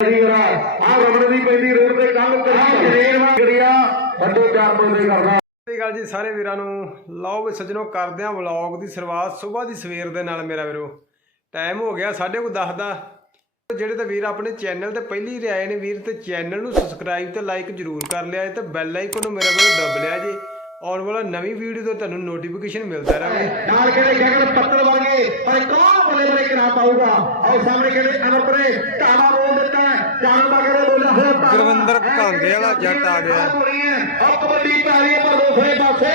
ਆ ਰਮਣ ਦੀ ਪੈਂਦੀ ਰੋਡ ਤੇ ਕੰਮ ਕਰੀ ਜਰੇਰ ਵਾ ਗੜੀਆ ਵੱਡੇ ਚਾਰ ਬੰਦੇ ਕਰਦਾ। ਸਤਿ ਸ਼੍ਰੀ ਅਕਾਲ ਜੀ ਸਾਰੇ ਵੀਰਾਂ ਨੂੰ। ਲਓ ਵੀ ਸੱਜਣੋ ਕਰਦੇ ਆਂ ਵਲੌਗ ਦੀ ਸ਼ੁਰੂਆਤ। ਸਵੇਰ ਦੀ ਸਵੇਰ ਦੇ ਨਾਲ ਮੇਰਾ ਵੀਰੋ। ਟਾਈਮ ਹੋ ਗਿਆ ਸਾਢੇ ਕੋ 10 ਦਾ। ਜਿਹੜੇ ਤਾਂ ਵੀਰ ਆਪਣੇ ਚੈਨਲ ਤੇ ਪਹਿਲੀ ਵਾਰ ਆਏ ਨੇ ਵੀਰ ਤੇ ਚੈਨਲ ਨੂੰ ਸਬਸਕ੍ਰਾਈਬ ਤੇ ਲਾਈਕ ਜਰੂਰ ਕਰ ਲਿਆ ਤੇ ਬੈਲ ਆਈਕਨ ਨੂੰ ਮੇਰਾ ਵੀਰੋ ਦਬ ਲਿਆ ਜੇ। ਆਉਣ ਵਾਲਾ ਨਵੀਂ ਵੀਡੀਓ ਤੋਂ ਤੁਹਾਨੂੰ ਨੋਟੀਫਿਕੇਸ਼ਨ ਮਿਲਦਾ ਰਹੇ ਨਾਲ ਕਹਿੰਦੇ ਗਗਨ ਪੱਤਰ ਵਰਗੇ ਪਰ ਕੌਣ ਬੱਲੇ ਬੱਲੇ ਕਰਾ ਪਾਊਗਾ ਆਓ ਸਾਹਮਣੇ ਕਹਿੰਦੇ ਅਨੁਪ ਨੇ ਢਾਵਾ ਗੁਰਵਿੰਦਰ ਕਾਂਗੇ ਵਾਲਾ ਜੱਟ ਆ ਗਿਆ। ਆਹ ਕਬੱਡੀ ਹੈ ਪਰ ਦੂਸਰੇ ਪਾਸੇ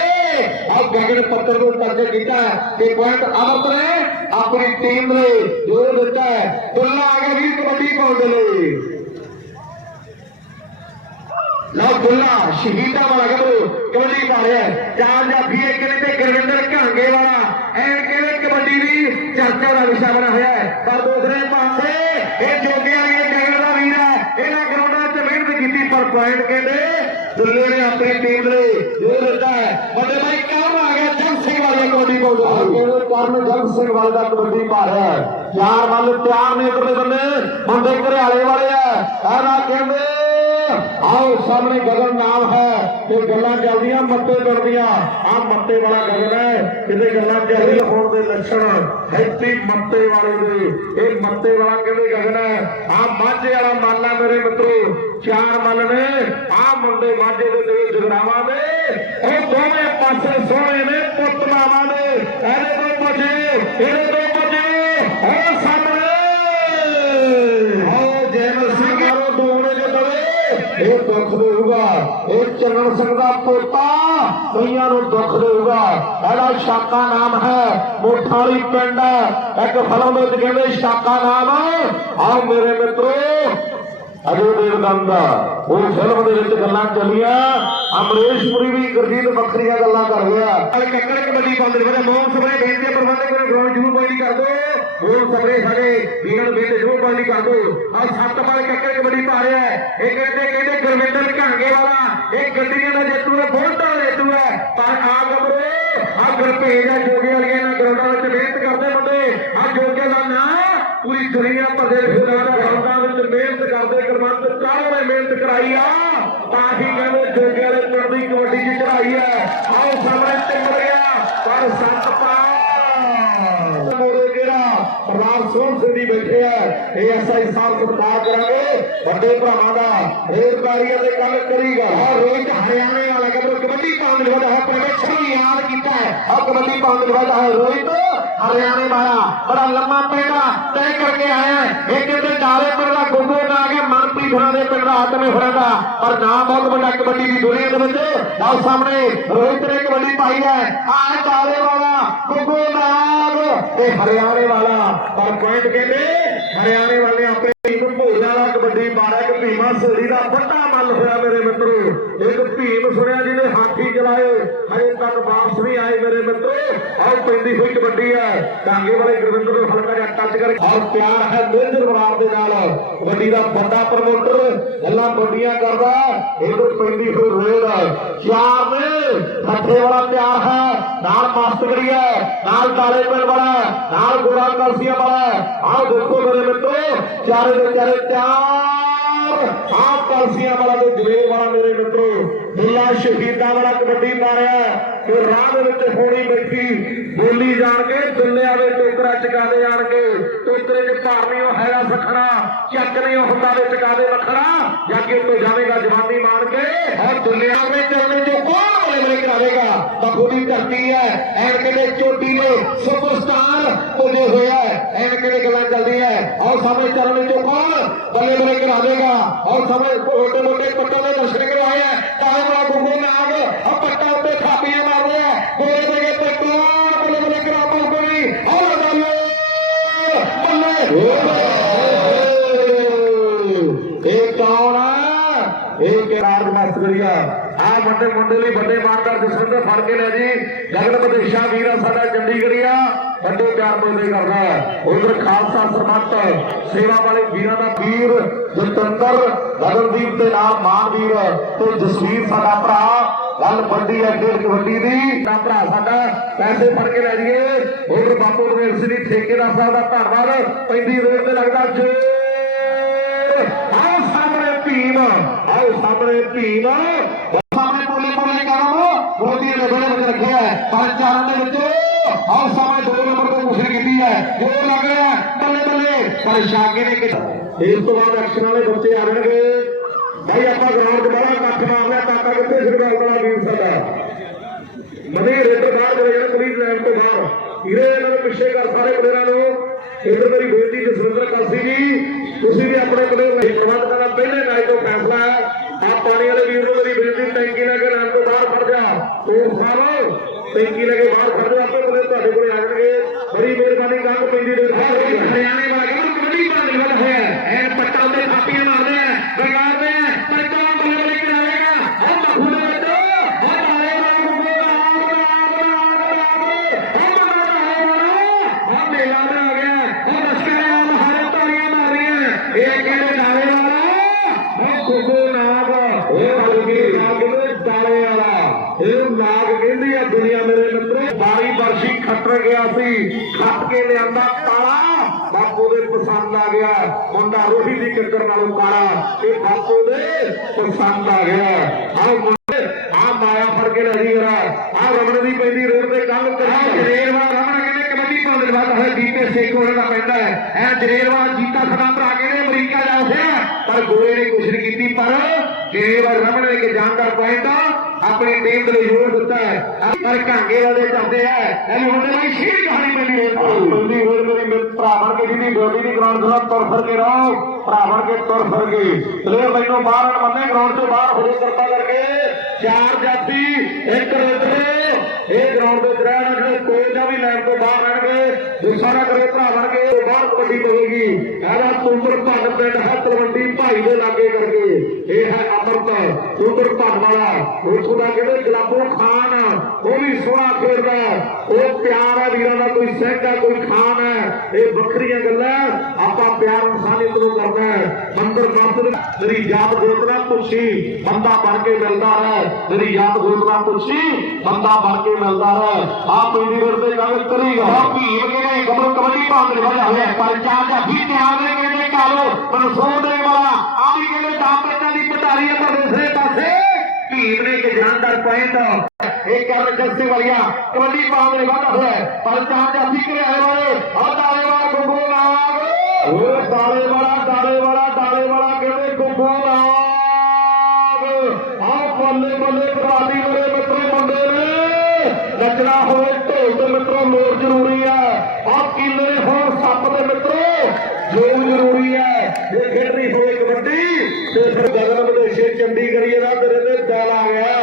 ਆਹ ਗਗਨ ਪੱਤਰ ਨੂੰ ਟੱਚ ਕੀਤਾ ਤੇ ਪੁਆਇੰਟ ਅਨੁਪ ਨੇ ਆਪਣੀ ਟੀਮ ਨੇ ਜੋਰ ਦਿੱਤਾ ਹੈ। ਦੁੱਲਾ ਆ ਗਿਆ ਵੀਰ ਕਬੱਡੀ ਪਾਉਣ ਦੇ ਲਈ। ਲਓ ਦੁੱਲਾ ਸ਼ਹੀਦਾਂ ਵਾਲਾ ਗੱਭਰੂ ਕਬੱਡੀ ਪਾ ਰਿਹਾ। ਚਾਰ ਜਾਫੀ ਇੱਕ ਨੇ ਤੇ ਗੁਰਵਿੰਦਰ ਘਾਂਗੇ ਵਾਲਾ। ਐਨ ਕਹਿੰਦੇ ਕਬੱਡੀ ਦੀ ਚਰਚਾ ਦਾ ਵਿਸ਼ਾ ਬਣਾ ਹੋਇਆ ਹੈ। ਪਰ ਦੂਸਰੇ ਪਾਸੇ ਇਹ ਜੋਗਿਆਂ ਵੀਰ ਹੈ ਇਹਨਾਂ ਗਰਾਊਂਡਾਂ 'ਚ ਮਿਹਨਤ ਕੀਤੀ, ਪਰ ਪੁਆਇੰਟ ਕਹਿੰਦੇ ਦੁੱਲੇ ਨੇ ਆਪਣੀ ਟੀਮ ਲਈ ਜੋਰ ਦਿੱਤਾ ਹੈ। ਵੱਡੇ ਭਾਈ ਕੌਣ ਆ ਗਿਆ ਜਗ ਸਿੰਘ ਵਾਲੀ ਕਬੱਡੀ ਪਾਉਂਦੇ ਕਹਿੰਦੇ ਕਰਨ ਜਗ ਸਿੰਘ ਵਾਲੇ ਦਾ ਕਬੱਡੀ ਪਾ ਰਿਹਾ ਹੈ। ਚਾਰ ਵੱਲ ਤਿਆਰ ਨੇ ਇਧਰਲੇ ਬੰਦੇ। ਬੰਦੇ ਘਰਿਆਲੇ ਵਾਲੇ ਆ। ਇਹਦਾ ਕਹਿੰਦੇ ਆਓ ਸਾਹਮਣੇ ਗਗਨ ਨਾਮ ਹੈ ਤੇ ਗੱਲਾਂ ਚੱਲਦੀਆਂ, ਮੱਤੇ ਬਣਦੀਆਂ। ਆ ਮੱਤੇ ਵਾਲਾ ਗਗਨ ਹੈ ਕਿਤੇ ਗੱਲਾਂ ਚੱਲਦੀ ਹੋਣ ਦੇ ਲੱਛਣ ਹੈਪੀ ਮੱਤੇ ਵਾਲੇ ਦੇ। ਇਹ ਮੱਤੇ ਵਾਲਾ ਕਹਿੰਦੇ ਗਗਨ ਹੈ? ਆ ਮਾਝੇ ਵਾਲਾ ਮਾਲਾ ਮੇਰੇ ਮਿੱਤਰੋ। ਚਾਰ ਮੱਲ ਨੇ। ਆ ਮੁੰਡੇ ਮਾਝੇ ਦੇ ਦੋ ਜਗਰਾਵਾਂ ਦੇ। ਉਹ ਦੋਵੇਂ ਪਾਸੇ ਸੋਹਣੇ ਨੇ ਪੁੱਤ ਮਾਵਾਂ ਦੇ। ਇਹਦੇ ਤੋਂ ਬਚੇ, ਇਹਦੇ ਤੋਂ ਬਚੇ। ਉਹ ਸਾਹਮਣੇ ਆਓ ਜੈਮਲ ਸਿੰਘ ਕਰੋ ਦੋਗਲੇ ਦੇ ਦਵੇ ਇਹ ਦੁੱਖ ਦੇਊਗਾ ਇਹ ਚਰਨ ਸਿੰਘ ਦਾ ਪੋਤਾ ਕਈਆਂ ਨੂੰ ਦੁੱਖ ਦੇਊਗਾ। ਇਹਦਾ ਸ਼ਾਕਾ ਨਾਮ ਹੈ, ਮੋਠਾਲੀ ਪਿੰਡ ਹੈ। ਇੱਕ ਫਿਲਮ ਵਿੱਚ ਕਹਿੰਦੇ, ਸ਼ਾਕਾ ਨਾਮ ਆਓ ਮੇਰੇ ਮਿੱਤਰੋ ਅਜੇ ਦੇਵਗਨ ਦਾ ਉਹ ਫਿਲਮ ਦੇ ਵਿੱਚ ਗੱਲਾਂ ਚੱਲੀਆਂ। ਅਮਰੇਸ਼ ਵੀ ਗੁਰਜੀਤ ਵੱਖਰੀਆਂ ਗੱਲਾਂ ਕਰ ਗਿਆ। ਕੱਕੜ ਕਬੱਡੀ ਪਾਉਂਦੇ ਨੇ ਮੋਹਨ ਸਭਰੇ ਬੇਨਤੀ ਪ੍ਰਬੰਧਕ ਨੂੰ ਗਰਾਊਂਡ ਜਰੂਰ ਪਾਣੀ ਕਰ ਦਿਓ ਮੋਹਨ ਸਭਰੇ ਸਾਡੇ ਵੀਰਾਂ ਨੂੰ ਬੇਨਤੀ ਜਰੂਰ ਪਾਣੀ ਕਰ ਦਿਓ ਆ ਸੱਤ ਵਾਲੇ ਕੱਕੜ ਕਬੱਡੀ ਪਾ ਰਿਹਾ ਇਹ ਕਹਿੰਦੇ ਕਹਿੰਦੇ ਗੁਰਵਿੰਦਰ ਘਾਂਗੇ ਵਾਲਾ, ਇਹ ਗੱਡੀਆਂ ਦਾ ਜੇਤੂ ਹੈ, ਬਹੁਤ ਦਾ ਜੇਤੂ ਹੈ। ਪਰ ਆ ਗੱਭਰੂ, ਆ ਗੁਰਪੇਜ ਆ ਜੋਗੇ ਵਾਲੀਆਂ ਨਾਲ ਗਰਾਊਂਡਾਂ ਵਿੱਚ ਮਿਹਨਤ ਕਰਦੇ ਮੁੰਡੇ। ਆ ਜੋਗੇ ਦਾ ਨਾਂ ਪੂਰੀ ਦੁਨੀਆ ਭਰ ਦੇ ਫਿਰਾਂ ਦਾ ਗਰਾਊਂਡਾਂ ਵਿੱਚ ਮਿਹਨਤ ਕਰਦੇ ਕਰਮੰਤ ਚਾਰੋਂ ਨੇ ਮਿਹਨਤ ਕਰਾਈ ਆ ਤਾਂ ਹੀ ਕਹਿੰਦੇ ਜੋਗੇ ਵਾਲੇ ਪਿੰਡ ਦੀ ਕਬੱਡੀ ਦੀ ਚੜਾਈ ਹੈ। ਆਓ ਸਾਹਮਣੇ ਟਿੰਬਰ ਗਿਆ ਪਰ ਸੰਤ ਪਾ ਮੋੜੇ ਜਿਹੜਾ ਸਰਦਾਰ ਸੋਹਣ ਸਿੰਘ ਜੀ ਬੈਠੇ ਆ, ਇਹ ਐਸਆਈ ਸਾਹਿਬ ਸਤਿਕਾਰ ਕਰਾਂਗੇ। ਵੱਡੇ ਭਰਾਵਾਂ ਦਾ ਰੇਲਕਾਰੀਆਂ ਦੇ ਕੰਮ ਕਰੀਗਾ। ਹਰ ਰੋਹਿਤ ਹਰਿਆਣੇ ਵਾਲਾ ਕਹਿੰਦੇ ਕਬੱਡੀ ਪਾਉਣ ਦੇ ਹੈ ਪਰਮੇਸ਼ਰ ਨੇ ਯਾਦ ਕੀਤਾ ਹੈ। ਆ ਕਬੱਡੀ ਪਾਉਣ ਦੇ ਹੈ ਰੋਹਿਤ ਹਰਿਆਣੇ ਵਾਲਾ ਬੜਾ ਲੰਮਾ ਪੈਂਡਾ ਤੈਅ ਕਰਕੇ ਆਇਆ ਹੈ। ਇਹ ਕਹਿੰਦੇ ਡਾਲੇ ਪਿੰਡ ਦਾ ਗੁੱਗੋ ਨਾ ਕੇ ਗਿਆ ਮਨਪ੍ਰੀਤ ਹੋਰਾਂ ਦੇ ਪਿੰਡ ਦਾ ਆਦਮੀ ਹੋਰਾਂ ਦਾ। ਪਰ ਨਾ ਬਹੁਤ ਵੱਡਾ ਕਬੱਡੀ ਦੀ ਦੁਨੀਆ ਦੇ ਵਿੱਚ। ਆਹ ਸਾਹਮਣੇ ਰੋਹਿਤ ਨੇ ਕਬੱਡੀ ਪਾਈ ਹੈ। ਆਹ ਡਾਲੇ ਵਾਲਾ ਗੁੱਗੋ ਨਾਗ। ਤੇ ਹਰਿਆਣੇ ਵਾਲਾ। ਪਰ ਪੁਆਇੰਟ ਕਹਿੰਦੇ, ਹਰਿਆਣੇ ਵਾਲੇ ਆਪਣੇ ਟੀਮ ਭੋਜਾ ਵਾਲਾ ਕਬੱਡੀ ਮਾਰਿਆ ਕਿ ਭੀਮਾ ਸੋਰੀ ਦਾ ਵੱਡਾ ਮੱਲ ਹੋਇਆ ਮੇਰੇ ਮਿੱਤਰੋ। ਇੱਕ ਭੀਮ ਸੁਣਿਆ ਜਿਹਨੇ ਹਾਥੀ ਚਲਾਏ ਹਜੇ ਤੱਕ ਵਾਪਸ ਨਹੀਂ ਆਏ ਮੇਰੇ ਮਿੱਤਰੋ। ਆਹ ਪੈਂਦੀ ਹੋਈ ਕਬੱਡੀ ਹੈ। ਟਾਂਗੇ ਵਾਲੇ ਗੁਰਵਿੰਦਰ ਨੂੰ ਹਲਕਾ ਜਿਹਾ ਟੱਚ ਕਰਕੇ ਔਰ ਪਿਆਰ ਹੈ ਮੇਜਰ ਬਰਾੜ ਦੇ ਨਾਲ। ਕਬੱਡੀ ਦਾ ਵੱਡਾ ਪ੍ਰਮੋਟਰ ਗੱਲਾਂ ਵੱਡੀਆਂ ਕਰਦਾ। ਇਧਰ ਪੈਂਦੀ ਹੋਈ ਰੇਡ। ਚਾਰ ਨੇ ਠੱਠੇ ਵਾਲਾ ਪਿਆਰ ਹੈ। ਨਾਲ ਮਸਤਗੜੀ ਹੈ ਨਾਲ ਕਾਲੇ ਪਿੰਡ ਵਾਲਾ ਹੈ, ਨਾਲ ਗੋਰਾ ਕਲਸੀਆਂ ਵਾਲਾ ਆਹ ਦੇਖੋ ਮੇਰੇ ਮਿੱਤਰੋ ਚਾਰੇ ਦੇ ਚਾਰੇ ਚਾਰ ਆਹ ਕਲਸੀਆਂ ਵਾਲਾ ਤੇ ਜਵੇਰ ਵਾਲਾ ਮੇਰੇ ਮਿੱਤਰੋ, ਦੁੱਲਾ ਸ਼ਹੀਦਾਂ ਵਾਲਾ ਕਬੱਡੀ ਮਾਰਿਆ ਤੇ ਰਾਹ ਦੇ ਵਿੱਚ ਹੋਣੀ ਬੈਠੀ, ਬੋਲੀ ਜਾਣ ਕੇ ਦੁੱਲਿਆਂ ਦੇ ਟੋਕਰਾ ਚਕਾਦੇ ਜਾਣ ਕੇ ਟੋਕਰੇ 'ਚ ਭਾਰ ਨਹੀਂ, ਉਹ ਹੈਗਾ ਸਖਣਾ ਚੱਕ ਨਹੀਂ, ਉਹ ਹੁੰਦਾ ਦੇ ਚਕਾਦੇ ਵੱਖਰਾ? ਜਾਂ ਕਿ ਉੱਤੋਂ ਜਾਵੇਗਾ ਜਵਾਨੀ ਮਾਰ ਕੇ, ਔਰ ਦੁੱਲਿਆਂ ਦੇ ਚਰਨੇ 'ਚ ਕੌਣ ਬਲੇ ਕਰਾਵੇਗਾ? ਬੱਖੂ ਦੀ ਧਰਤੀ ਹੈ। ਐਨ ਕਹਿੰਦੇ ਚੋਟੀ ਨੇ ਸੁਪਰਸਟਾਰ ਪੁੱਜੇ ਹੋਇਆ ਹੈ ਐਨ ਕਹਿੰਦੇ ਗੱਲਾਂ ਚੱਲਦੀਆਂ ਔਰ ਸਾਹਮਣੇ ਚਰਨ 'ਚ ਕੌਣ ਬੱਲੇ ਬੱਲੇ ਕਰਾਵੇਗਾ? ਔਰ ਸਾਹਮਣੇ ਛੋਟੇ ਮੋਟੇ ਪੱਟਾਂ ਦੇ ਦਰਸ਼ਨ ਕਰਵਾਏ ਹੈ ਕਾਲੇ ਵਾਲਾ ਨਾਗ ਆ ਪੱਟਾਂ ਉੱਤੇ ਥਾਪੀਆਂ ਇਹ ਕਿਰਾਰ ਮਾਸਟਰੀਆ ਆ। ਵੱਡੇ ਮੁੰਡੇ ਲਈ ਵੱਡੇ ਮਾਰਦਾਰ ਜਸਵਿੰਦਰ ਫੜ ਕੇ ਲੈ ਜੀ। ਗਗਨ ਬਦੇਸ਼ਾ ਵੀਰਾ ਸਾਡਾ ਚੰਡੀਗੜ੍ਹੀਆ ਵੱਡੇ ਪਿਆਰ ਬੰਦੇ ਕਰਦਾ ਉਧਰ ਖਾਲਸਾ ਸਰਮਤ ਸੇਵਾ ਵਾਲੇ ਵੀਰਾਂ ਦਾ ਵੀਰ ਜਤਿੰਦਰ ਗਗਨਦੀਪ ਦੇ ਨਾਮ ਮਾਨਵੀਰ ਤੇ ਜਸਵੀਰ ਸਾਡਾ ਭਰਾ ਗੱਲ ਵੱਡੀ ਹੈ ਡੇਢ ਕਬੱਡੀ ਦੀ। ਦਾ ਭਰਾ ਸਾਡਾ, ਪੈਸੇ ਫੜ ਕੇ ਲੈ ਜੀਏ ਉਧਰ ਬਾਪੂ ਰਵੇਲ ਸਿੰਘ ਠੇਕੇਦਾਰ ਸਾਹਿਬ ਦਾ ਧੰਨਵਾਦ। ਪੈਂਦੀ ਰੋਡ ਤੇ ਲੱਗਦਾ ਜੇ ਆ ਸਾਹਮਣੇ ਭੀਮ। ਸਾਹਮਣੇ ਪੋਲੇ ਪੋਲੇ ਕਰਮ ਮੋਦੀ ਨੇ ਬੜੇ ਵਿੱਚ ਰੱਖਿਆ ਹੈ ਪਰ ਚਾਰਨ ਦੇ ਵਿੱਚ ਆਓ ਸਾਹਮਣੇ ਦੋ ਨੰਬਰ ਤੋਂ ਮੁਸ਼ਰ ਕੀਤੀ ਹੈ ਜੋ ਲੱਗ ਰਿਹਾ ਹੈ, ਬੱਲੇ ਬੱਲੇ। ਪਰ ਸ਼ਾਗੇ ਨੇ ਕੀਤਾ? ਇਸ ਤੋਂ ਬਾਅਦ ਐਕਸ਼ਨ ਵਾਲੇ ਬੱਚੇ ਆ ਜਾਣਗੇ। ਭਾਈ ਆਪਾਂ ਗਰਾਊਂਡ 'ਚ ਬੜਾ ਇਕੱਠ ਮਾਰ ਲਿਆ। ਕਾਕਾ ਕਿੱਥੇ ਸਰਦਾਰ ਵਾਲਾ ਵੀਰ ਸਾਡਾ। ਮਨੇ ਰੇਡਰ ਬਾਹਰ ਚਲੇ ਜਾਣਾ ਪੁਲਿਸ ਲਾਈਨ ਤੋਂ ਬਾਹਰ। ਹੀਰੇ ਇਹਨਾਂ ਨੂੰ ਪਿੱਛੇ ਕਰ ਸਾਰੇ ਪਲੇਅਰਾਂ ਨੂੰ ਇਧਰ ਮੇਰੀ ਬੇਟੀ ਜਸਵਿੰਦਰ ਕਾਸੀ ਜੀ, ਤੁਸੀਂ ਵੀ ਆਪਣੇ ਪਲੇਅਰ ਨਹੀਂ ਪ੍ਰਬੰਧ ਕਰਨਾ, ਪਹਿਲੇ ਮੈਚ ਤੋਂ ਫੈਸਲਾ ਹੈ। ਆ ਪਾਣੀ ਵਾਲੇ ਵੀਰ ਨੂੰ ਮੇਰੀ ਬੇਨਤੀ, ਟੈਂਕੀ ਲੈ ਕੇ ਲਾਈਨ ਤੋਂ ਬਾਹਰ ਫੜ ਜਾ। ਤੂੰ ਸਾਹਿਬ ਟੈਂਕੀ ਲੈ ਕੇ ਬਾਹਰ ਫੜ ਜਾ ਆਪੇ ਪਲੇਅਰ ਤੁਹਾਡੇ ਕੋਲੇ ਆ ਬੜੀ ਮਿਹਰਬਾਨੀ ਗੰਗ ਪੈਂਦੀ ਦੇ ਹਰਿਆਣੇ ਵਾਲਾ ਕਹਿੰਦਾ ਕਬੱਡੀ ਬਾਂਧ ਲੱਗਾ ਹੋਇਆ ਹੈ ਐ ਪੱਟਾਂ ਤੇ ਥਾਪੀਆਂ ਮਾਰਦੇ ਆ ਵਿਗਾੜਦੇ ਆ ਪਰ ਕੌਣ ਬੱਲੇ ਬੱਲੇ ਕਰਾਵੇਗਾ ਉਹ ਮਖੂ ਦੇ ਵਿੱਚ ਉਹ ਮਾਰੇ ਮਾਰੇ ਗੁੱਗੂ ਉਹ ਮੇਲਾ ਦਾ ਆ ਗਿਆ ਉਹ ਰਸਕਰਾ ਮਹਾਰੇ ਤਾਲੀਆਂ ਮਾਰ ਰਹੀਆਂ ਇਹ ਕਿਹੜੇ ਡਾਲੇ ਵਾਲਾ ਉਹ ਗੁੱਗੂ ਨਾਗ ਇਹ ਬਲਕੀ ਨਾਗ ਦੇ ਡਾਲੇ ਵਾਲਾ ਇਹ ਨਾਗ ਕਹਿੰਦੀ ਆ ਦੁਨੀਆ ਮੇਰੇ ਮਿੱਤਰੋ ਬਾਰੀ ਵਰਸ਼ੀ ਖੱਟਰ ਗਿਆ ਸੀ ਖੱਟ ਕੇ ਲਿਆਂਦਾ ਕਾਲਾ ਬਾਪੂ ਦੇ ਪਸੰਦ ਆ ਗਿਆ ਮੁੰਡਾ ਰੋਹੀ ਦੀ ਕਿੱਕਰ ਨਾਲੋਂ ਕਾਲਾ ਇਹ ਬਾਪੂ ਦੇ ਪਸੰਦ ਆ ਗਿਆ। ਆਹ ਮੁੰਡੇ ਆ ਮਾਇਆ ਫੜ ਕੇ ਲੈ ਜੀ ਜਰਾ। ਆ ਰਮਣ ਦੀ ਪੈਂਦੀ ਰੋਡ ਤੇ ਕੱਲ ਕਰਾ। ਜਰੇਲਵਾ ਰਮਣ ਕਹਿੰਦੇ ਹੋਏ ਦੀਪੇ ਸੇਖ ਹੋਣ ਪੈਂਦਾ ਹੈ। ਐ ਜਰੇਲਵਾ ਜੀਤਾ ਸਦਾ ਭਰਾ ਕਹਿੰਦੇ, ਅਮਰੀਕਾ ਜਾ ਉਸਿਆ ਪਰ ਗੋਏ ਨੇ ਕੁਛ ਨਹੀਂ ਕੀਤੀ, ਪਰ ਜਰੇਲਵਾ ਰਮਣ ਨੇ ਕਿ ਜਾਨਦਾਰ ਪੁਆਇੰਟ ਆਪਣੀ ਟੀਮ ਦੇ ਲਈ ਜ਼ੋਰ ਦਿੱਤਾ ਹੈ। ਪਰ ਕਾਂਗੇ ਵਾਲੇ ਜਾਂਦੇ ਆ। ਇਹਨੂੰ ਹੁੰਦੇ ਲਈ ਸ਼ੀਰ ਕਹਾਣੀ ਪੈਂਦੀ ਰੋਡ ਤੋਂ ਪੈਂਦੀ ਮੇਰੀ ਮਿੱਤ, ਭਰਾ ਬਣ ਕੇ ਜਿਹਦੀ ਡਿਊਟੀ ਦੀ ਗਰਾਊਂਡ ਤੋਂ ਤੁਰ ਫਿਰ ਕੇ ਰਹੋ। ਭਰਾ ਬਣ ਕੇ ਤੁਰ ਫਿਰ ਕੇ। ਪਲੇਅਰ ਮੈਨੂੰ ਬਾਹਰ ਮੰਨੇ ਗਰਾਊਂਡ ਤੋਂ ਬਾਹਰ ਹੋ ਕਿਰਪਾ ਕਰਕੇ ਚਾਰ ਜਾਤੀ, ਇੱਕ ਰੇਡਰ ਇਹ ਗਰਾਊਂਡ ਦੇ ਰਹਿਣ ਜਿਹੜੇ ਕੋਚ ਆ ਵੀ ਲਾਈਨ ਤੋਂ ਬਾਹਰ ਆਣਗੇ ਗੁੱਸਾ ਨਾ ਕਰੇ ਭਰਾ ਉਹ ਬਾਹਰ ਕਬੱਡੀ ਪਵੇਗੀ ਇਹਦਾ ਤੁੰਦਰ ਭੰਨ ਪਿੰਡ ਹੈ ਤਲਵੰਡੀ ਭਾਈ ਦੇ ਲਾਗੇ ਕਰਕੇ। ਇਹ ਹੈ ਅਮਰਤ ਤੁੰਦਰ ਭੰਨ ਵਾਲਾ। ਉੱਥੋਂ ਦਾ ਕਹਿੰਦੇ ਗੁਲਾਬੋ ਖਾਨ। ਉਹ ਵੀ ਸੋਹਣਾ ਖੇਡਦਾ ਉਹ ਪਿਆਰ ਹੈ ਵੀਰਾਂ ਦਾ, ਕੋਈ ਸਿੰਘ ਹੈ ਕੋਈ ਖਾਨ ਹੈ। ਇਹ ਵੱਖਰੀਆਂ ਗੱਲਾਂ ਆਪਾਂ ਪਿਆਰ ਇਨਸਾਨੀਅਤ ਨੂੰ ਕਰਦਾ ਹੈ। ਮੰਦਰ ਮਸਜਿਦ ਮੇਰੀ ਯਾਦ ਗੋਤ ਨਾ ਪੁੱਛੀ ਬੰਦਾ ਬਣ ਕੇ ਮਿਲਦਾ ਹੈ ਮੇਰੀ ਯਾਦ ਗੋਤ ਨਾ ਪੁੱਛੀ ਬੰਦਾ ਬਣ ਕੇ ਮਿਲਦਾ ਰਹਿ ਆ ਪਿੰਡੀ ਰੋਡ ਤੇ ਗੱਲ ਕਰੀਗਾ ਭੀਮ ਕਿਹਨੇ ਕਬਰ ਕਬੱਡੀ ਪਾਉਂਦੇ ਵਜਾ ਹੋਇਆ ਪਰ ਚਾਰ ਦਾ ਵੀ ਧਿਆਨ ਦੇ ਕਹਿੰਦੇ ਕਾਲੋ ਮਨਸੂਰ ਦੇ ਵਾਲਾ ਆ ਵੀ ਕਹਿੰਦੇ ਦਾਮ ਦੀ ਪਟਾਰੀ ਆ ਪਰ ਦੂਸਰੇ ਪਾਸੇ ਭੀਮ ਨੇ ਇੱਕ ਜਾਨਦਾਰ ਪੁਆਇੰਟ ਇਹ ਕਰਨ ਜੱਸੇ ਵਾਲੀਆ ਕਬੱਡੀ ਪਾਉਂਦੇ ਵਾਧਾ ਹੋਇਆ ਪਰ ਚਾਰ ਦਾ ਵੀ ਕਰਿਆ ਵਾਲੇ ਆ ਦਾਲੇ ਵਾਲਾ ਗੁੱਗੂ ਨਾਗ ਉਹ ਦਾਲੇ ਵਾਲਾ ਦਾਲੇ ਵਾਲਾ ਕਹਿੰਦੇ ਗੁੱਗੂ ਨਾਗ ਆ ਬੱਲੇ ਬੱਲੇ ਬਰਾਦੀ ਵਾਲੇ ਮਿੱਤਰੇ ਮੁੰਡੇ ਨੇ ਨੱਚਣਾ ਹੋਵੇ ਢੋਲ ਤੇ ਮਿੱਤਰੋ ਮੋਰ ਜ਼ਰੂਰੀ ਹੈ। ਆ ਕੀਲੇ ਹੋਣ ਸੱਪ ਦੇ ਮਿੱਤਰੋ ਜੋਗ ਜ਼ਰੂਰੀ ਹੈ। ਇਹ ਖੇਡਣੀ ਹੋਵੇ ਕਬੱਡੀ ਤੇ ਫਿਰ ਗਗਨ ਵਿਦੇਸ਼ੇ ਚੰਡੀਗੜ੍ਹ ਦਾ ਤੇਰੇ ਤੇ ਦਿਲ ਆ ਗਿਆ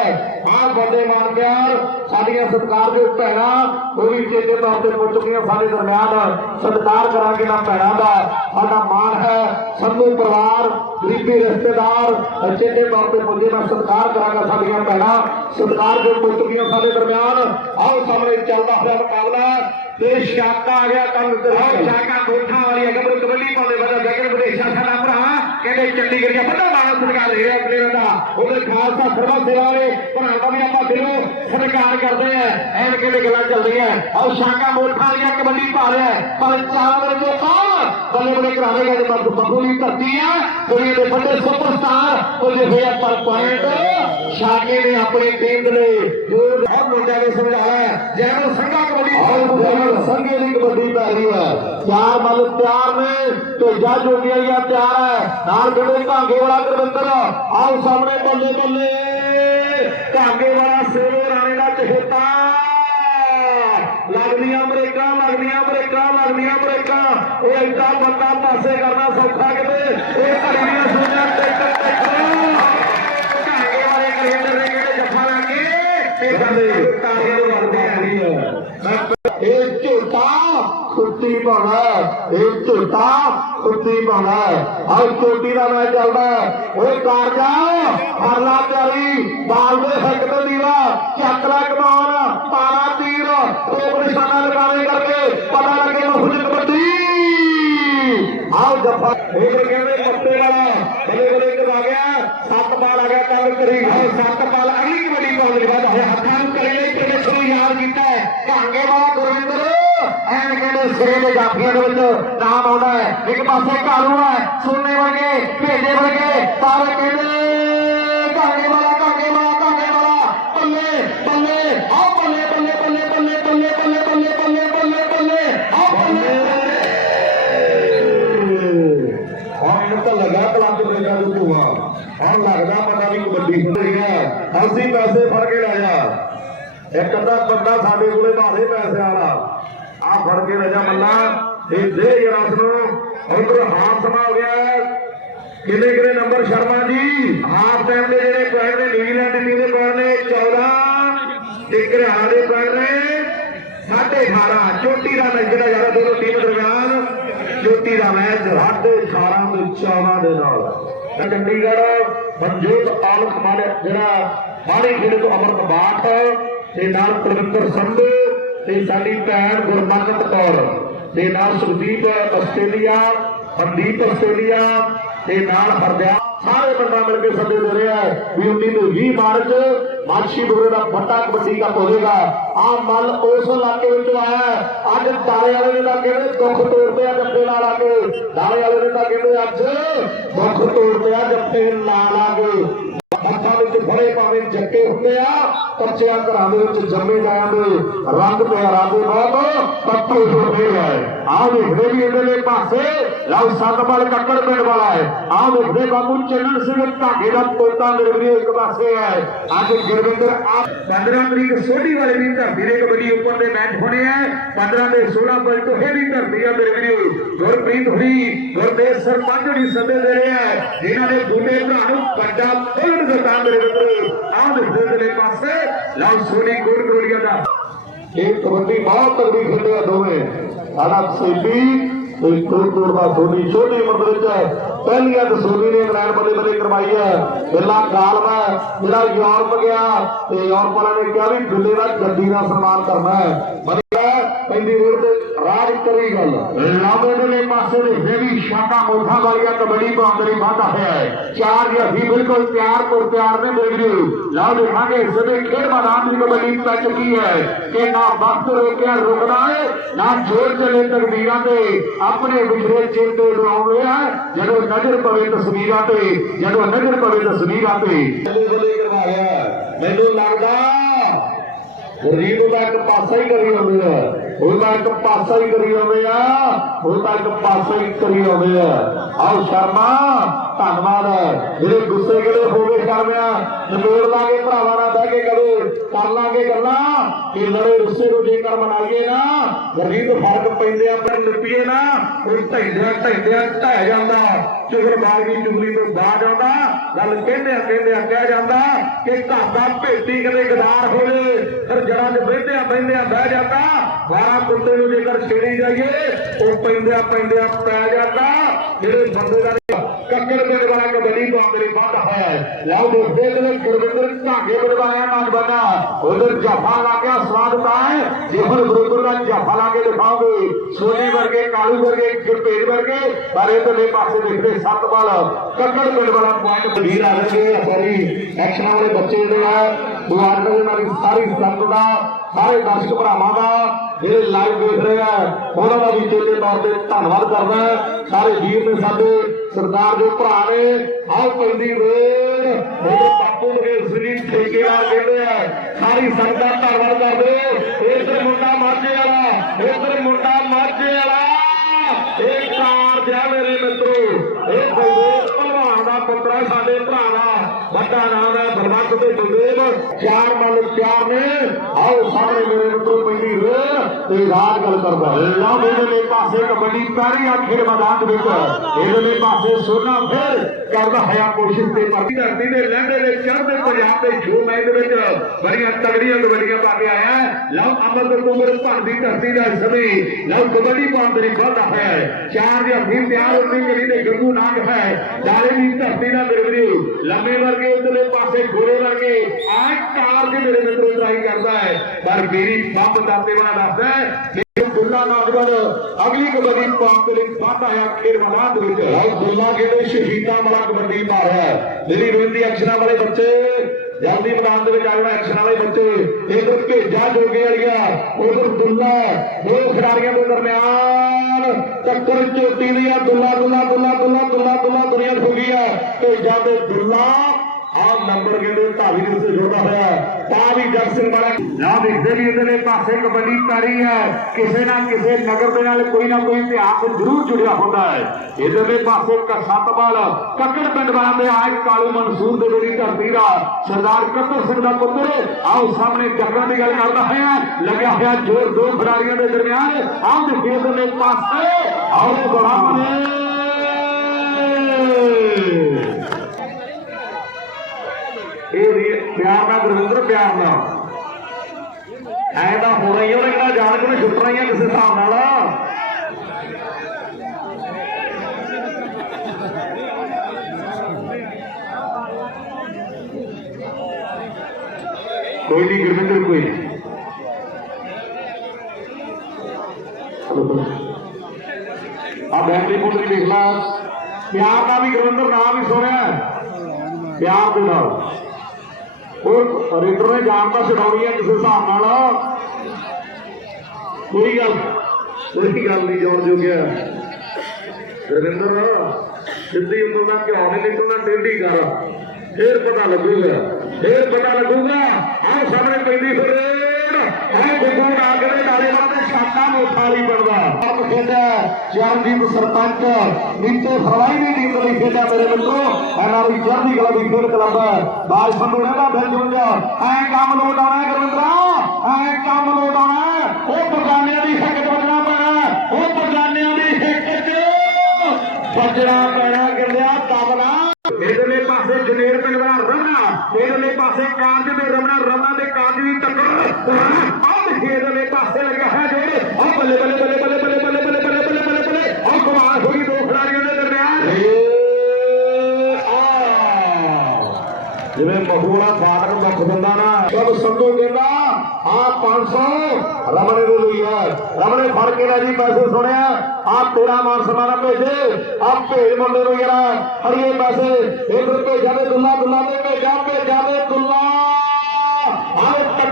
ਆ ਬੰਦੇ ਮਾਰ ਪਿਆਰ ਸਾਡੀਆਂ ਸਤਿਕਾਰ ਦੇ ਭੈਣਾਂ, ਉਹ ਵੀ ਚੇਤੇ ਤੌਰ ਤੇ ਪੁੱਜ ਚੁੱਕੀਆਂ, ਸਾਡੇ ਦਰਮਿਆਨ ਸਤਿਕਾਰ ਕਰਾਂਗੇ ਨਾ ਭੈਣਾਂ ਦਾ। ਸਾਡਾ ਮਾਣ ਹੈ ਸੰਧੂ ਪਰਿਵਾਰ, ਗਰੀਬੀ ਰਿਸ਼ਤੇਦਾਰ, ਚੇਤੇ ਤੌਰ ਤੇ ਪੁੱਜੇ ਦਾ ਸਤਿਕਾਰ ਕਰਾਂਗਾ ਸਾਡੀਆਂ ਭੈਣਾਂ। ਸਤਿਕਾਰ ਦੇ ਪੁੱਜ ਚੁੱਕੀਆਂ ਸਾਡੇ ਦਰਮਿਆਨ। ਆਓ ਸਾਹਮਣੇ ਚੱਲਦਾ ਹੋਇਆ ਮੁਕਾਬਲਾ। ਤੇ ਸ਼ਾਕਾ ਆ ਗਿਆ ਕੰਮ ਤੇ ਸ਼ਾਕਾ ਕੋਠਾ ਵਾਲੀ ਅਗਰ ਕਬੱਡੀ ਪਾਉਂਦੇ ਵਜਾ ਜਗਨ ਵਿਦੇਸ਼ਾ ਸਾਡਾ ਭਰਾ ਕਹਿੰਦੇ ਚੰਡੀਗੜ੍ਹ ਦਾ ਵੱਡਾ ਮਾਣ ਸਤਿਕਾਰ ਰਿਹਾ ਪਲੇਅਰਾਂ ਦਾ। ਉਹਦੇ ਖਾਲਸਾ ਸਰਵਾ ਸੇਵਾ ਵਾਲੇ ਭਰਾ ਦਾ ਵੀ ਆਪਾਂ ਦਿਲੋਂ ਸਤਿਕਾਰ ਕਰਦੇ ਆ। ਐਨ ਕਿਹੜੇ ਗੱਲਾਂ ਚੱਲਦੀਆਂ ਆਓ ਸ਼ਾਕਾ ਮੋਠਾ ਵਾਲੀਆ ਕਬੱਡੀ ਪਾ ਰਿਹਾ ਹੈ। ਪਰ ਚਾਰ ਵਜੇ ਕੌਣ ਬੱਲੇ ਬੱਲੇ ਕਰਾਵੇਗਾ ਜੇ ਬੱਬੂ ਦੀ ਧਰਤੀ ਆ। ਦੁਨੀਆ ਦੇ ਵੱਡੇ ਸੁਪਰਸਟਾਰ ਉਹਦੇ ਹੋਇਆ ਪਰ ਪੁਆਇੰਟ ਸ਼ਾਕੇ ਨੇ ਆਪਣੀ ਟੀਮ ਦੇ ਲਈ ਜੋ ਮੁੰਡਿਆਂ ਨੇ ਸਮਝਾਇਆ ਜੈਨੋ ਸੰਘਾ ਕਬੱਡੀ। ਆਓ ਸੰਘੇ ਦੀ ਕਬੱਡੀ ਪੈ ਰਹੀ ਹੈ। ਚਾਰ ਮੱਲ ਤਿਆਰ ਨੇ ਤੇ ਜੱਜ ਹੋ ਗਿਆ ਜਾਂ ਤਿਆਰ ਹੈ। ਨਾਲ ਜਿਹੜੇ ਭਾਂਗੇ ਵਾਲਾ ਗੁਰਵਿੰਦਰ। ਆਓ ਸਾਹਮਣੇ ਬੱਲੇ ਬੱਲੇ। ਭਾਂਗੇ ਵਾਲਾ ਸੇਵੇ ਰਾਣੇ ਦਾ ਚਹੇਤਾ। ਲੱਗਦੀਆਂ ਬ੍ਰੇਕਾਂ ਲੱਗਦੀਆਂ ਬ੍ਰੇਕਾਂ ਲੱਗਦੀਆਂ ਬ੍ਰੇਕਾਂ। ਇਹ ਐਡਾ ਬੰਦਾ ਪਾਸੇ ਕਰਨਾ ਸੌਖਾ ਕਿਤੇ। ਇਹ ਘੜੀ ਦੀਆਂ ਸੂਝਾਂ ਟੈਕਟਰ ਟੈਕਟਰ ਢਾਂਗੇ ਵਾਲੇ ਕ੍ਰਿਕਟਰ ਨੇ ਕਿਹੜੇ ਜੱਫਾ ਲਾ ਕੇ ਤੇ ਬੰਦੇ ਤਾਰੀਆਂ ਦੇ ਵਰਦੇ ਆ ਰਹੀ ਇਹ ਝੋਟਾ ਖੁੱਤੀ ਪਾਉਣਾ ਇਹ ਝੋਟਾ ਖੁੱਤੀ ਪਾਉਣਾ ਆਹ ਚੋਟੀ ਦਾ ਮੈਂ ਚੱਲਦਾ ਓਏ ਕਾਰਜਾ ਹਰਲਾ ਤਿਆਰੀ। ਬਾਲ ਦੇ ਹੱਕ ਤੇ ਦੀਵਾ। ਚੱਕ ਕਮਾਨ। ਪਾਰਾ ਤੀਰ। ਟੋਪ ਨਿਸ਼ਾਨਾ ਲਗਾਵੇ ਕਰਕੇ ਪਤਾ ਲੱਗੇ ਮੁਫਤ ਕਬੱਡੀ ਆਓ ਜੱਫਾ ਇਹ ਕਹਿੰਦੇ ਪੱਤੇ ਵਾਲਾ ਬਲੇ ਬਲੇ ਕਰਾ ਗਿਆ, ਸੱਤ ਬਾਲ ਆ ਗਿਆ ਕੰਮ ਕਰੀ ਆਓ ਸੱਤ ਬਾਲ ਅਗਲੀ ਕਬੱਡੀ ਪਾਉਣ ਦੇ ਬਾਅਦ ਹੱਥਾਂ ਨੂੰ ਕਰੇ ਲਈ ਪ੍ਰਮੇਸ਼ਰ ਨੂੰ ਯਾਦ ਕੀਤਾ ਹੈ। ਭਾਂਗੇ ਵਾਲਾ ਗੁਰਵਿੰਦਰ, ਐਨ ਕਹਿੰਦੇ ਸਿਰੇ ਦੇ ਜਾਫੀਆਂ ਦੇ ਵਿੱਚ ਨਾਮ ਆਉਂਦਾ ਹੈ। ਇੱਕ ਪਾਸੇ ਕਾਲੂ ਹੈ, ਸੋਨੇ ਵਰਗੇ ਭੇਜੇ ਵਰਗੇ ਸਾਰੇ ਕਹਿੰਦੇ ਦਾ ਲੱਗਦਾ ਪਤਾ ਵੀ ਕਬੱਡੀ ਹੁੰਦੀ ਹੈ। ਅਸੀਂ ਪੈਸੇ ਫੜ ਕੇ ਲੈ ਇੱਕ ਅੱਧਾ ਬੰਦਾ ਸਾਡੇ ਕੋਲੇ ਭਾਵੇਂ ਪੈਸੇ ਵਾਲਾ। ਆ ਫੜ ਕੇ ਲੈ ਮੱਲਾ। ਇਹ ਦੇ ਯਾਰ ਨੂੰ। ਉਧਰ ਹਾਫ ਸਮਾਂ ਹੋ ਗਿਆ। ਕਿੰਨੇ ਕਿੰਨੇ number Sharma ji? Half time ਦੇ ਜਿਹੜੇ ਪੁਆਇੰਟ ਨੇ ਨਿਊਜ਼ੀਲੈਂਡ ਟੀਮ ਦੇ ਪੁਆਇੰਟ ਨੇ 14 ਤੇ ਘਰਿਆਲਾ ਦੇ ਪੁਆਇੰਟ ਨੇ 18.5 ਚੋਟੀ ਦਾ ਮੈਚ ਜਿਹੜਾ ਯਾਰ ਦੋਨੋਂ ਟੀਮ ਦਰਮਿਆਨ, ਚੋਟੀ ਦਾ ਮੈਚ 18.5 ਤੇ 14 ਦੇ ਨਾਲ। ਤਾਂ ਚੰਡੀਗੜ੍ਹ ਮਨਜੋਤ ਆਲਮ ਮਾੜੇ ਜਿਹੜਾ ਮਾੜੀ ਖੇਡ ਤੋਂ ਅਮਰਤ ਬਾਠ ਤੇ ਨਾਲ ਪਰਵਿੰਦਰ ਸੰਧੂ ਤੇ ਸਾਡੀ ਭੈਣ ਗੁਰਮਨਤ ਕੌਰ, ਤੇ ਨਾਲ ਸੁਖਦੀਪ ਆਸਟ੍ਰੇਲੀਆ, ਹਰਦੀਪ ਆਸਟ੍ਰੇਲੀਆ, ਤੇ ਨਾਲ ਹਰਦਿਆ ਸਾਰੇ ਬੰਦਾ ਮਿਲ ਕੇ ਸੱਦੇ ਦੇ ਰਿਹਾ ਹੈ ਵੀ 19 ਤੋਂ 20 ਮਾਰਚ ਮਾਛੀ ਬੁਰੇ ਦਾ ਵੱਡਾ ਕਬੱਡੀ ਕੱਪ ਹੋਵੇਗਾ। ਆ ਮੱਲ ਉਸ ਇਲਾਕੇ ਵਿੱਚੋਂ ਆਇਆ ਅੱਜ ਦਾਰੇ ਵਾਲੇ ਨੇ ਤਾਂ ਕਹਿੰਦੇ ਦੁੱਖ ਤੋੜਦੇ ਆ ਜੱਫੇ ਨਾਲ ਆ ਕੇ। ਦਾਰੇ ਵਾਲੇ ਨੇ ਤਾਂ ਕਹਿੰਦੇ ਅੱਜ ਦੁੱਖ ਤੋੜਦੇ ਆ ਜੱਫੇ ਨਾਲ ਆ ਕੇ। ਹੱਥਾਂ ਵਿੱਚ ਫੜੇ ਪਾਵੇਂ ਜੱਕੇ ਹੁੰਦੇ ਆ ਕੱਚਿਆਂ ਘਰਾਂ ਦੇ ਵਿੱਚ ਜੰਮੇ ਜਾਂਦੇ ਰੰਗ ਪਿਆਰਾ ਦੇ ਬਹੁਤ ਪੱਤੇ ਹੁੰਦੇ ਆ। ਆਹ ਦੇਖਦੇ ਵੀ ਇਹਦੇ ਪਾਸੇ। ਲਓ ਸਤਪਾਲ ਕੱਕੜ ਪਿੰਡ ਵਾਲਾ ਹੈ। ਆਹ ਦੇਖਦੇ ਬਾਬੂ ਚੰਨਣ ਸਿੰਘ ਢਾਗੇ ਦਾ ਪੋਤਾ ਮੇਰੇ ਇੱਕ ਪਾਸੇ ਹੈ। ਅੱਜ ਗੁਰਵਿੰਦਰ ਆ 15 ਤਰੀਕ ਸੋਢੀ ਵਾਲੇ ਦੀ ਧਰਤੀ ਦੇ ਕਬੱਡੀ ਉੱਪਰ ਦੇ ਮੈਚ ਹੋਣੇ ਆ। 15 ਦੇ 16 ਬਲ ਤੋਂ ਧਰਤੀ ਆ ਮੇਰੇ ਗੁਰਪ੍ਰੀਤ ਹੁਣੀ ਗੁਰਦੇਵ ਸਰਪੰਚ ਹੁਣੀ ਸੱਦੇ ਦੇ ਰਹੇ ਆ। ਜਿਨ੍ਹਾਂ ਨੇ ਬੂਟੇ ਭਰਾ ਨੂੰ ਵੱਡਾ ਫੁੱਲ ਦਿੱਤਾ ਮੇਰੇ ਆਹ ਦੇਖਦੇ ਦੇ ਪਾਸੇ। ਲਓ ਸੋਨੀ ਗੁਰ ਗੋਲੀਆਂ ਦਾ। ਇਹ ਕਬੱਡੀ ਬਹੁਤ ਤਗੜੀ ਖੇਡਿਆ ਦੋਵੇਂ। ਸਾਡਾ ਸੇਬੀ ਤੇ ਤੋੜ ਦਾ ਸੋਨੀ ਛੋਟੀ ਉਮਰ ਦੇ ਵਿੱਚ ਪਹਿਲੀਆਂ ਤੇ ਸੋਨੀ ਨੇ ਇੰਗਲੈਂਡ ਬੱਲੇ ਬੱਲੇ ਕਰਵਾਈ ਹੈ। ਬਿੱਲਾ ਗਾਲਵਾ ਜਿਹੜਾ ਯੂਰਪ ਗਿਆ, ਤੇ ਯੂਰਪ ਵਾਲਿਆਂ ਨੇ ਕਿਹਾ ਵੀ ਬਿੱਲੇ ਦਾ ਗੱਡੀ ਦਾ ਸਨਮਾਨ ਕਰਨਾ ਹੈ। ਮਤਲਬ ਪੈਂਦੀ ਰੋਡ ਤੇ ਰਾਜ ਕਰੀ ਗੱਲ। ਲਾਵੇ ਦੇ ਪਾਸੇ ਦੇ ਜਿਹੜੀ ਸ਼ਾਕਾ ਮੋਠਾ ਵਾਲੀਆ ਕਬੱਡੀ ਬਾਂਦਰੀ ਵਾਧਾ ਹੋਇਆ ਹੈ। ਚਾਰ ਜੀ ਬਿਲਕੁਲ ਤਿਆਰ ਤੋਂ ਤਿਆਰ ਨੇ ਦੇਖ ਲਿਓ ਲਾਓ ਦੇਖਾਂਗੇ ਸਦੇ ਖੇਡ ਮੈਦਾਨ ਦੀ ਕਬੱਡੀ ਪੈ ਚੁੱਕੀ ਹੈ। ਕਿ ਨਾ ਵਕਤ ਰੋਕਿਆ, ਰੁਕਦਾ ਹੈ। ਨਾ ਜੋਰ ਚੱਲੇ ਤਕਦੀਰਾਂ ਤੇ ਆਪਣੇ ਵਿਖਰੇ ਚਿੰਤੇ ਡਰਾਉਂਦੇ ਆ। ਜਦੋਂ ਨਜ਼ਰ ਪਵੇ ਤਸਵੀਰਾਂ ਤੇ, ਜਦੋਂ ਨਜ਼ਰ ਪਵੇ ਤਸਵੀਰਾਂ ਤੇ। ਬੱਲੇ ਬੱਲੇ ਕਰਵਾ ਗਿਆ ਮੈਨੂੰ ਲੱਗਦਾ ਗਰੀਬ ਦਾ ਇੱਕ ਪਾਸਾ ਹੀ ਕਰੀ ਜਾਂਦੇ ਆ। ਉਹ ਤਾਂ ਇੱਕ ਪਾਸਾ ਹੀ ਕਰੀ ਜਾਂਦੇ ਆ। ਉਹ ਤਾਂ ਇੱਕ ਪਾਸਾ ਹੀ ਕਰੀ ਆਉਂਦੇ ਆ। ਆਓ ਸ਼ਰਮਾ। ਧੰਨਵਾਦ ਜਿਹੜੇ ਗੁੱਸੇ ਕਿਹੜੇ ਹੋ ਗਏ ਸ਼ਰਮਿਆ ਨਿਬੇੜ ਲਾਂਗੇ, ਭਰਾਵਾਂ ਨਾਲ ਬਹਿ ਕੇ ਕਦੇ, ਕਰ ਲਾਂਗੇ ਗੱਲਾਂ, ਕਿ ਲੜੇ ਰੁੱਸੇ ਨੂੰ ਜੇਕਰ ਮਨਾਈਏ ਨਾ ਗਰੀਬ ਫ਼ਰਕ ਪੈਂਦੇ ਆ ਲਿਪੀਏ ਨਾ ਉਹ ਢੈਂਦਿਆਂ ਢੈਂਦਿਆਂ ਢਹਿ ਜਾਂਦਾ, ਚੁਗਲ ਬਾਗੀ ਚੁਗਲੀ ਤੋਂ ਬਾਜ ਆਉਂਦਾ ਗੱਲ ਕਹਿੰਦੇ ਆ ਕਹਿੰਦੇ ਆ ਕਹਿ ਜਾਂਦਾ, ਕਿ ਘਰ ਦਾ ਭੇਤੀ ਕਦੇ ਗਦਾਰ ਹੋਵੇ, ਫਿਰ ਜੜਾਂ 'ਚ ਬਹਿੰਦੇ ਆ ਬਹਿੰਦੇ ਆ ਬਹਿ ਜਾਂਦਾ, ਵਾਰਾ ਕੁੱਤੇ ਨੂੰ ਜੇਕਰ ਛੇੜੀ ਜਾਈਏ, ਉਹ ਪੈਂਦਿਆਂ ਪੈਂਦਿਆਂ ਪੈ ਜਾਂਦਾ, ਜਿਹੜੇ ਬੰਦੇ ਦਾ ਕੱਕੜ ਪਿੰਡ ਵਾਲਾ ਕਬੱਡੀ ਤੋਂ ਮੇਰੇ ਵਾਧਾ ਹੈ। ਲਓ ਦੇਖਦੇ ਕਿ ਗੁਰਵਿੰਦਰ ਢਾਂਗੇ ਪਿੰਡ ਵਾਲਿਆਂ ਉਧਰ ਜਫਾ ਲਾ ਕੇ ਸਵਾਦ ਤਾਂ ਹੈ। ਗੁਰਵਿੰਦਰ ਦਾ ਜਫਾ ਲਾ ਕੇ ਦਿਖਾਓਗੇ, ਸੋਨੀ ਵਰਗੇ, ਕਾਲੂ ਵਰਗੇ ਗੁਰਪੇਜ ਵਰਗੇ, ਪਰ ਇਧਰਲੇ ਪਾਸੇ ਦੇਖਦੇ ਸੱਤ ਬਾਲ। ਕੱਕੜ ਪਿੰਡ ਪੁਆਇੰਟ ਬਦੀਰ ਆ ਰਹੇ ਆ ਸਾਰੀ ਐਕਸ਼ਨਾਂ ਵਾਲੇ ਬੱਚੇ ਜਿਹੜੇ ਆ ਦੁਆਰ ਦੇ ਨਾਲ ਸਾਰੀ ਸੰਗਤ ਦਾ, ਸਾਰੇ ਦਰਸ਼ਕ ਭਰਾਵਾਂ ਦਾ ਜਿਹੜੇ ਲਾਈਵ ਦੇਖ ਰਹੇ ਆ, ਉਹਨਾਂ ਦਾ ਵੀ ਚੇਲੇ ਤੌਰ ਤੇ ਧੰਨਵਾਦ ਕਰਦਾ ਸਾਰੇ ਵੀਰ ਨੇ ਸਾਡੇ ਸਰਦਾਰ ਦੇ ਭਰਾ ਨੇ ਆਹ ਪੈਂਦੀ ਵੇੜ ਮੇਰੇ ਬਾਪੂ ਦੇ ਸ੍ਰੀ ਠੇਕੇਦਾਰ ਕਹਿੰਦੇ ਆ, ਸਾਰੀ ਸੰਗਤ ਦਾ ਧੰਨਵਾਦ ਕਰਦੇ ਇਧਰ ਮੁੰਡਾ ਮਾਝੇ ਵਾਲਾ, ਇਧਰ ਮੁੰਡਾ ਮਾਝੇ ਵਾਲਾ। ਇਹ ਕਾਰਜ ਹੈ ਮੇਰੇ ਮਿੱਤਰੋ, ਇਹ ਬਲਦੇਵ ਭਲਵਾਨ ਦਾ ਪੁੱਤਰ ਹੈ ਸਾਡੇ ਭਰਾ ਦਾ। ਵੱਡਾ ਨਾਮ ਹੈ ਬਲਵੰਤ ਤੇ ਬਲਦੇਵ ਚਾਰ ਮੱਲ ਪਿਆਰ ਨੇ ਆਓ ਸਾਹਮਣੇ ਮੇਰੇ ਮਿੱਤਰੋ ਪੈਂਦੀ ਰੇਲ ਤੇ ਰਾਜ ਗੱਲ ਕਰਦਾ ਲਓ ਇਹਦੇ ਪਾਸੇ ਕਬੱਡੀ ਪੈਰੀ ਆ ਖੇਡ ਮੈਦਾਨ ਦੇ ਵਿੱਚ ਇਹਦੇ ਪਾਸੇ ਸੋਨਾ ਫਿਰ ਕਰਦਾ ਹੈ ਕੋਸ਼ਿਸ਼ ਤੇ ਪਰ ਧਰਤੀ ਦੇ ਲਹਿੰਦੇ ਦੇ ਚੜ੍ਹਦੇ ਪੰਜਾਬ ਦੇ ਜੋ ਮੈਚ ਦੇ ਵਿੱਚ ਬੜੀਆਂ ਤਗੜੀਆਂ ਕਬੱਡੀਆਂ ਪਾ ਕੇ ਆਇਆ ਹੈ। ਲਓ ਅਮਰ ਤੁਮਰ ਭਰ ਦੀ ਧਰਤੀ ਦਾ ਸਮੇਂ ਲਓ ਕਬੱਡੀ ਪਾਉਣ ਦੇ ਲਈ ਵਾਧਾ ਹੋਇਆ ਹੈ ਚਾਰ ਦੀ ਅਫੀਮ ਤਿਆਰ ਹੁੰਦੀ ਗਲੀ ਦੇ ਗੱਗੂ ਨਾਗ ਹੈ ਦਾਲੇ ਦੀ ਧਰਤੀ ਦਾ ਮੇਰੇ ਵੀਰੋ ਲੰਮੇ ਵਰਗੇ ਉਧਰਲੇ ਆਹ ਕਾਰ ਮੇਰੇ ਮਿੱਤਰੋ ਟਰਾਈ ਕਰਦਾ ਹੈ। ਪਰ ਮੇਰੀ ਬੰਬ ਦਾਤੇ ਦੱਸਦਾ ਹੈ ਕਿ ਦੁੱਲਾ ਅਗਲੀ ਕਬੱਡੀ ਪਾਉਣ ਦੇ ਲਈ ਆਇਆ ਖੇਡ ਮੈਦਾਨ ਦੇ ਵਿੱਚ। ਲਓ ਦੁੱਲਾ ਕਹਿੰਦੇ ਸ਼ਹੀਦਾਂ ਵਾਲਾ ਕਬੱਡੀ ਮਾਰਿਆ ਦਿੱਲੀ ਰੋਹਿੰਦੀ ਅਕਸ਼ਰਾਂ ਵਾਲੇ ਬੱਚੇ, ਜਲਦੀ ਮੈਦਾਨ ਦੇ ਵਿੱਚ ਆ ਐਕਸ਼ਨ ਵਾਲੇ ਬੱਚੇ। ਇਧਰ ਭੇਜਾ ਜੋਗੇ ਵਾਲੀਆ, ਉਧਰ ਦੁੱਲਾ ਦੋ ਖਿਡਾਰੀਆਂ ਦੇ ਦਰਮਿਆਨ। ਟੱਕਰ ਚੋਟੀ ਦੀ ਆ ਦੁੱਲਾ ਦੁੱਲਾ ਦੁੱਲਾ ਦੁੱਲਾ ਦੁੱਲਾ ਦੁੱਲਾ ਦੁਨੀਆ ਹੋ। ਆ ਭੇਜਾ ਤੇ ਦੁੱਲਾ ਆਹ ਨੰਬਰ ਕਹਿੰਦੇ ਧਾਵੀ ਦੇ ਉੱਤੇ ਜੁੜਦਾ ਹੋਇਆ ਤਾਂ ਵੀ ਜਗ ਸਿੰਘ ਵਾਲਾ ਨਾ ਦੇਖਦੇ ਵੀ ਇਹਦੇ ਪਾਸੇ ਕਬੱਡੀ ਪੈਰੀ ਹੈ। ਕਿਸੇ ਨਾ ਕਿਸੇ ਨਗਰ ਦੇ ਨਾਲ ਕੋਈ ਨਾ ਕੋਈ ਇਤਿਹਾਸ ਜ਼ਰੂਰ ਜੁੜਿਆ ਹੁੰਦਾ ਹੈ। ਇਹਦੇ ਦੇ ਪਾਸੇ ਕਸਤਵਾਲ ਕੱਕੜ ਪਿੰਡ ਵਾਲਾ ਦੇ ਆਜ ਕਾਲੂ ਮਨਸੂਰ ਦੇ ਜਿਹੜੀ ਧਰਤੀ ਦਾ ਸਰਦਾਰ ਕੱਤਰ ਸਿੰਘ ਦਾ ਪੁੱਤਰ, ਆਓ ਸਾਹਮਣੇ ਜੱਗਾਂ ਦੀ ਗੱਲ ਕਰਦਾ ਹੋਇਆ ਲੱਗਿਆ ਹੋਇਆ ਜੋਰ ਦੋ ਖਿਡਾਰੀਆਂ ਦੇ ਦਰਮਿਆਨ, ਆਓ ਦੇਖੀਏ ਇਹਦੇ ਪਾਸੇ। ਆਓ ਸਾਹਮਣੇ ਪਿਆਰ ਨਾਲ, ਗੁਰਵਿੰਦਰ, ਪਿਆਰ ਨਾਲ। ਐ ਤਾਂ ਹੋਣਾ ਹੀ ਉਹਨੇ ਕਿਹੜਾ ਜਾਣ ਕੇ ਛੁੱਟਣਾ ਹੀ ਆ ਕਿਸੇ ਹਿਸਾਬ ਨਾਲ। ਕੋਈ ਨਹੀਂ, ਗੁਰਵਿੰਦਰ ਕੋਈ ਨਹੀਂ। ਆ ਬੈਟਰੀ ਪੁੱਤਰੀ ਦੇਖ ਲਾ। ਪਿਆਰ ਨਾਲ ਵੀ ਗੁਰਵਿੰਦਰ ਨਾਮ ਵੀ ਸੁਣਿਆ। ਪਿਆਰ ਦੇ ਨਾਲ। ਉਹ ਰੇਡਰ ਨੇ ਜਾਨ ਤਾਂ ਛਡਾਉਣੀ ਹੈ ਕਿਸੇ ਹਿਸਾਬ ਨਾਲ। ਕੋਈ ਗੱਲ ਕੋਈ ਗੱਲ ਨਹੀਂ ਜੋੜ ਜੋਗਿਆ ਰਵਿੰਦਰ, ਸਿੱਧੀ ਉਂਗਲ ਨਾਲ ਕਿਉਂ ਨਹੀਂ ਨਿਕਲਣਾ, ਟੇਢੀ ਕਰ। ਫੇਰ ਪਤਾ ਲੱਗੂਗਾ। ਫੇਰ ਪਤਾ ਲੱਗੂਗਾ। ਆਹ ਸਾਹਮਣੇ ਪੈਂਦੀ ਫਰੇਡ ਐ ਗੁੱਗੂ ਨਾ ਨਾਲੇ ਵਾਤੇ ਸ਼ਾਟਾਂ ਨੂੰ ਉਠਾਲੀ ਪੜਦਾ ਆਪ ਖੇਡਿਆ। ਚਰਨਜੀਤ ਸਰਪੰਚ, ਨੀਚੇ ਫਰਵਾਈ ਦੀ ਖੇਡਿਆ ਮੇਰੇ ਮਿੱਤਰੋ ਇਹਨਾਂ ਦੀ ਚੜ੍ਹਦੀ ਕਲਾ ਦੀ ਖੇਡ ਕਲੱਬ ਬਾਜ ਸੰਧੂ ਨੇ ਤਾਂ ਫਿਰ ਐ ਕੰਮ ਲੋਟ ਆਉਣਾ ਗੁਰਵਿੰਦਰਾ ਐ ਕੰਮ ਲੋਟ ਆਉਣਾ ਉਹ ਬਗਾਨਿਆਂ ਦੀ ਹਿੱਕ 'ਚ ਪੈਣਾ ਉਹ ਬਗਾਨਿਆਂ ਦੀ ਹਿੱਕ 'ਚ ਪੈਣਾ ਗੱਲਿਆ ਦਬਨਾ ਇਧਰਲੇ ਪਾਸੇ ਜਨੇਰ ਪਿੰਡ ਦਾ ਰਮਣਾ ਇਧਰਲੇ ਪਾਸੇ ਕਾਂਜ ਦੇ ਰਮਣਾ ਰਮਣਾ ਦੇ ਕਾਂਜ ਦੀ ਟੱਕਰ ਆਹ ਇਧਰਲੇ ਪਾਸੇ ਲੱਗਿਆ ਹੈ ਜੋੜ ਆ ਬੱਲੇ ਬੱਲੇ ਬੱਲੇ ਬੱਲੇ ਬੱਲੇ ਬੱਲੇ ਬੱਲੇ ਬੱਲੇ ਬੱਲੇ ਆ ਕਮਾਲ ਹੋਈ ਦੋ ਖਿਡਾਰੀਆਂ ਦੇ ਦਰਮਿਆਨ ਜਿਵੇਂ ਮਹੂਲਾ ਫਾਟਕ ਮੁੱਖ ਦਿੰਦਾ ਨਾ, ਸਭ ਸੰਤੋ ਕਹਿੰਦਾ ਆ 500 ਰਮਣੇ ਦੇ ਲਈ ਹੈ। ਰਮਣੇ ਫੜ ਕੇ ਲੈ ਜੀ ਪੈਸੇ ਸੁਣਿਆ। ਆ ਤੇਰਾ ਮਾਨ ਸਮਾਨਾ ਭੇਜੇ। ਆ ਭੇਜ ਮੁੰਡੇ ਨੂੰ ਯਾਰ ਹਰੀਏ ਪੈਸੇ। ਇੱਕ ਰੁਪਏ ਦੇ ਦੁੱਲਾ ਦੁੱਲਾ ਦੇ, ਭੇਜਾ ਭੇਜਾ ਦੇ ਦੁੱਲਾ।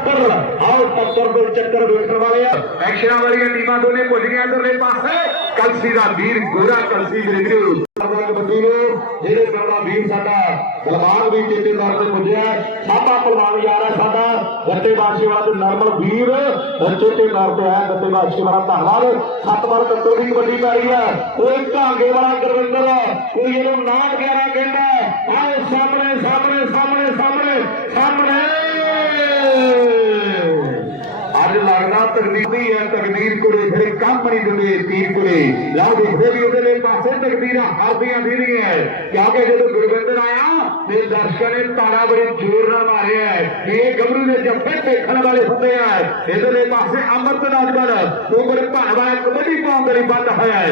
ਟੱਕਰ ਆਓ ਟੱਕਰ ਦੇ ਚੱਕਰ ਵੇਖਣ ਵਾਲੇ ਆ। ਐਕਸ਼ਨਾਂ ਵਾਲੀਆਂ ਟੀਮਾਂ ਦੋਨੇ ਭੁੱਜ ਗਈਆਂ ਅੰਦਰਲੇ ਪਾਸੇ। ਕਲਸੀ ਦਾ ਵੀਰ ਗੋਰਾ ਕਲਸੀ ਵੀਰੋ ਕਬੱਡੀ ਨੂੰ ਜਿਹੜੇ ਕਰਦਾ ਵੀਰ ਸਾਡਾ ਗਲਬਾਨ ਵੀ ਚੇਤੇ ਦੌਰ ਤੇ ਪੁੱਜਿਆ। ਸਾਡਾ ਪਹਿਲਵਾਨ ਯਾਰ ਹੈ ਸਾਡਾ ਗੱਟੇ ਬਾਸ਼ੀ ਵਾਲਾ ਤੇ ਨਰਮਲ ਵੀਰ। ਚੇਤੇ ਦੌਰ ਤੇ ਆਇਆ ਗੱਟੇ ਬਾਸ਼ੀ ਵਾਲਾ ਧੰਨਵਾਦ ਸੱਤ ਵਾਰ ਕੱਟੋ ਦੀ ਕਬੱਡੀ ਪੈ ਰਹੀ ਹੈ ਕੋਈ ਢਾਂਗੇ ਵਾਲਾ ਗੁਰਵਿੰਦਰ ਕੋਈ ਇਹਨੂੰ ਨਾਮ ਗਿਆਰਾ ਕਹਿੰਦਾ। ਆਓ ਸਾਹਮਣੇ ਸਾਹਮਣੇ ਸਾਹਮਣੇ ਸਾਹਮਣੇ ਸਾਹਮਣੇ। ਅੱਜ ਲੱਗਦਾ ਤਕਦੀਰ ਦੀ ਹੈ, ਤਕਦੀਰ ਕੋਲੇ ਫਿਰ ਕੰਮ ਨਹੀਂ ਦਿੰਦੇ ਤੀਰ ਕੋਲੇ। ਲਓ ਦੇਖਦੇ ਵੀ ਉਹਦੇ ਲਈ ਪਾਸੇ ਤਕਦੀਰਾਂ ਹਰਦੀਆਂ ਦੀਦੀਆਂ ਕਿਉਂਕਿ ਜਦੋਂ ਗੁਰਵਿੰਦਰ ਆਇਆ, ਤੇ ਦਰਸ਼ਕਾਂ ਨੇ ਤਾਰਾ ਬੜੇ ਜ਼ੋਰ ਨਾਲ ਮਾਰਿਆ ਹੈ। ਇਹ ਗੱਭਰੂ ਦੇ ਜੱਫੇ ਦੇਖਣ ਵਾਲੇ ਹੁੰਦੇ ਆ। ਇਹਦੇ ਲਈ ਪਾਸੇ ਅੰਮ੍ਰਿਤ ਰਾਜਵਰ ਉਹ ਬੜੇ ਭਾਣ ਵਾਲਾ ਕਬੱਡੀ ਪਾਉਣ ਦੇ ਲਈ ਬੰਦ ਹੋਇਆ ਹੈ।